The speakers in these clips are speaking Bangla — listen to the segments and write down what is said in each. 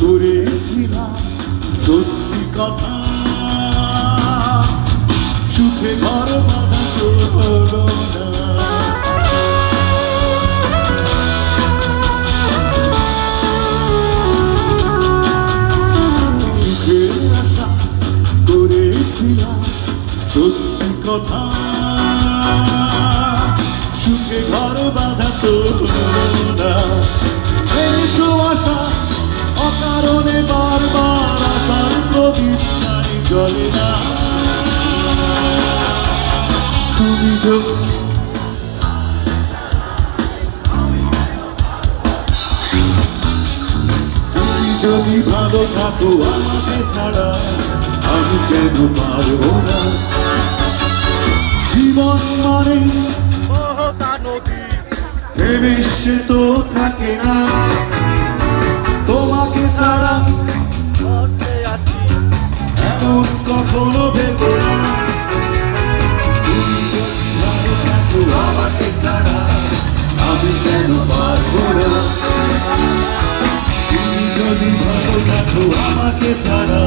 করেছিলাম। সত্যি কথা সুখে ঘর বাঁধা হলো আশা সত্যি কথা সুখে ঘর বাঁধা জ্বলে না। তুমি তুমি যদি ভালো থাকো আমাকে ছাড়া আমি কেন পারব না? জীবন মানে থেমে সে তো থাকে না যদি ভালো থাকো আমাকে ছাড়া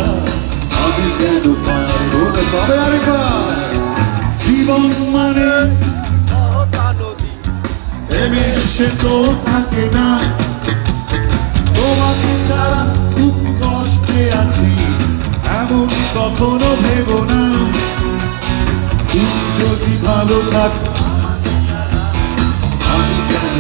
আমি কেন পারব না সবে? আরেকবার। জীবন মানে সে তো থাকে না। তোমাকে ছাড়া খুব কষ্টে আছি এমন কখনো ভেব না। তুমি যদি ভালো থাকো আমি কেন